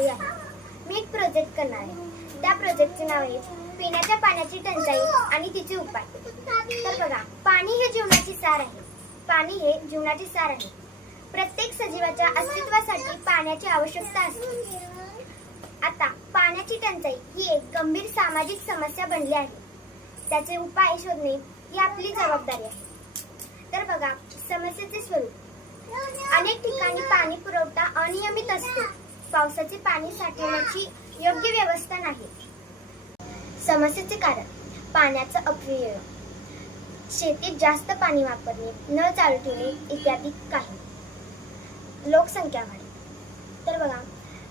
तयारी आहे. मी एक प्रोजेक्ट करणार आहे. त्या प्रोजेक्टचे नाव आहे पिण्याच्या पाण्याची टंचाई आणि तिचे उपाय. तर बघा, पाणी हे जीवनाची सार आहे. पाणी हे जीवनाची सार आहे. प्रत्येक सजीवाच्या अस्तित्वासाठी पाण्याची आवश्यकता असते. आता पाण्याची टंचाई ही एक गंभीर सामाजिक समस्या बनली आहे. त्याचे उपाय शोधणे ही आपली जबाबदारी आहे. तर बघा, समस्येचे स्वरूप. अनेक ठिकाणी पाणी पुरवठा अनियमित असतो. पावसाचे पाणी साठवण्याची योग्य व्यवस्था नाही. समस्येचे कारण: पाण्याचा अपव्यय, शेतीत जास्त पाणी वापरणे, नळ चालू ठेवणे इत्यादी काही. लोकसंख्या वाढ. तर बघा,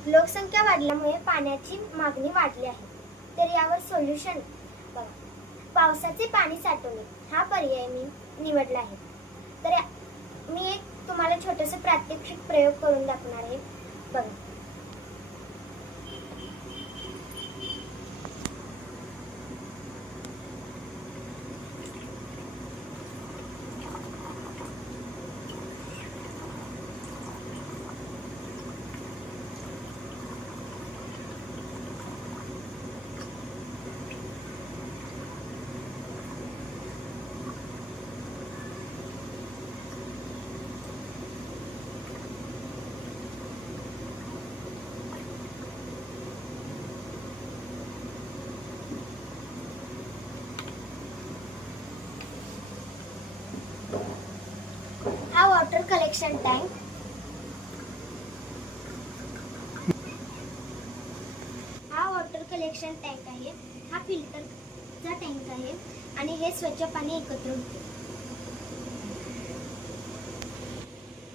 लोकसंख्या वाढल्यामुळे पाण्याची मागणी वाढली आहे. तर यावर सोल्युशन बघा, पावसाचे पाणी साठवणे हा पर्याय मी निवडला आहे. तर मी एक तुम्हाला छोटेसे प्रात्यक्षिक प्रयोग करून दाखवणार आहे. बघा, हा वॉटर कलेक्शन टँक. हा वॉटर कलेक्शन टँक आहे. हा फिल्टरचा टँक आहे आणि हे स्वच्छ पाणी एकत्र होते.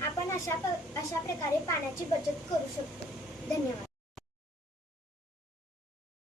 आपण अशा प्रकारे पाण्याची बचत करू शकतो. धन्यवाद.